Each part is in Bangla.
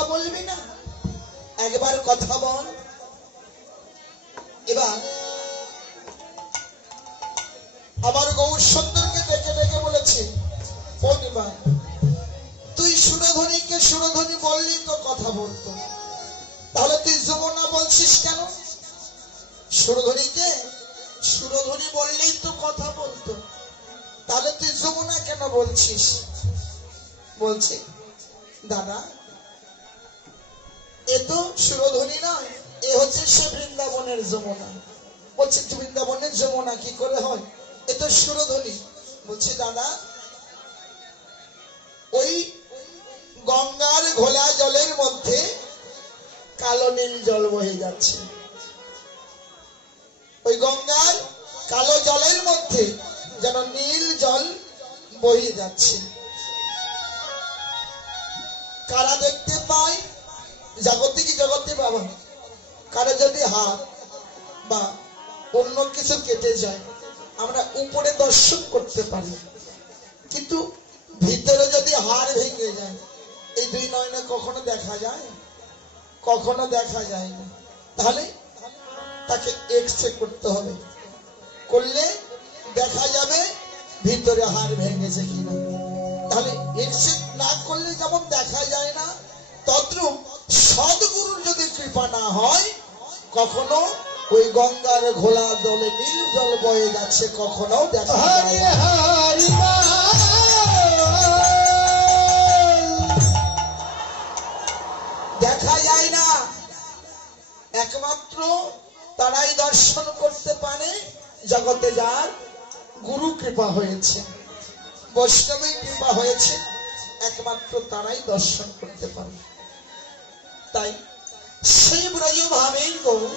কথা বলবি না? একবার কথা বল। এবার আমার গৌর সুন্দরকে ডেকে ডেকে বলেছে, পূর্ণিমা তুই সুরধ্বনিকে সুরধ্বনি বললি তো কথা বলতো, তাহলে তুই যমুনা বলছিস কেন? সুরধ্বনিকে সুরধ্বনি বললেই তো কথা বলতো, তাহলে তুই যমুনা কেন বলছিস? বলছে, দাদা এ তো সুরধ্বনি নয়, এ হচ্ছে সে বৃন্দাবনের যমুনা। বলছে বৃন্দাবনের যমুনা কি করে হয়? এ তো সুরধ্বনি। বলছে দাদা ওই গঙ্গার ঘোলা জলের মধ্যে কালো নীল জল বহে যাচ্ছে, ওই গঙ্গার কালো জলের মধ্যে যেন নীল জল বহে যাচ্ছে। কারা দেখতে পায়? জাগতিক জগতে বাবা কারো যদি হাত বা অন্য কিছু কেটে যায় আমরা উপরে দর্শন করতে পারি, কিন্তু ভিতরে যদি হাড় ভেঙে যায় এই দুই নয়নে কখনো দেখা যায়? কখনো দেখা যায় না। তাহলে তাকে এক্সরে করতে হবে, করলে দেখা যাবে ভিতরে হাড় ভেঙেছে কিনা। তাহলে এক্সরে না করলে যেমন দেখা যায় না, তদ্রূপ সদ্গুরুর যদি কৃপা না হয় কখনো ওই গঙ্গার ঘোলা জলে নীল জল বয়ে যাচ্ছে কখনো দেখা যায় না। দেখা যায় না। একমাত্র তারাই দর্শন করতে পারে জগতে যার গুরু কৃপা হয়েছে, বৈষ্ণবী কৃপা হয়েছে, একমাত্র তারাই দর্শন করতে পারে। তাই সেই ব্রজ ভাবেই গৌর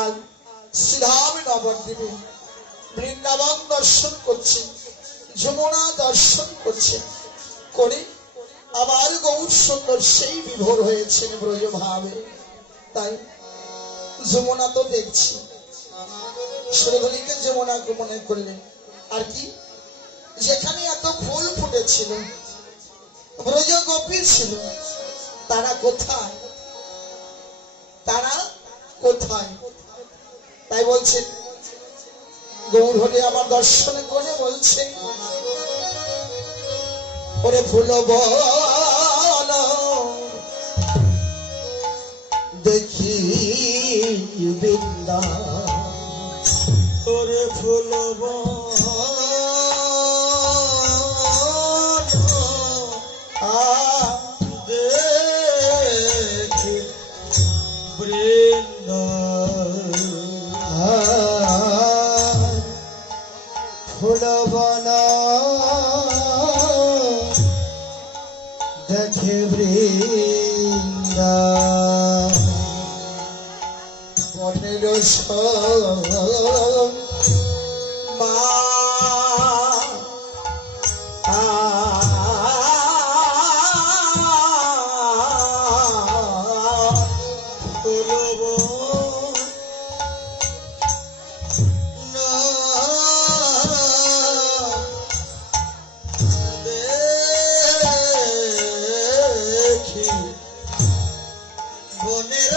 আর শ্রীধাম নবদ্বীপে বৃন্দাবন দর্শন করছে, যমুনা দর্শন করছে, করে আবার গৌর সুন্দর সেই বিভোর হয়েছেন ব্রজ ভাবে। তাই যমুনা তো দেখছি, সুরধ্বনিকে যমুনাকে মনে করলেন। আর কি যেখানে এত ফুল ফুটেছিল, ব্রজ গোপী ছিল, তারা কোথায়? তারা কোথায়? তাই বলছেন গৌর হলে আমার দর্শন করে বলছে, ওরে ফুল বল দেখি বৃন্দা, ওরে ফুল দেখি বৃন্দা, ফুল বন দেখে বৃন্দা, বনের মা বনের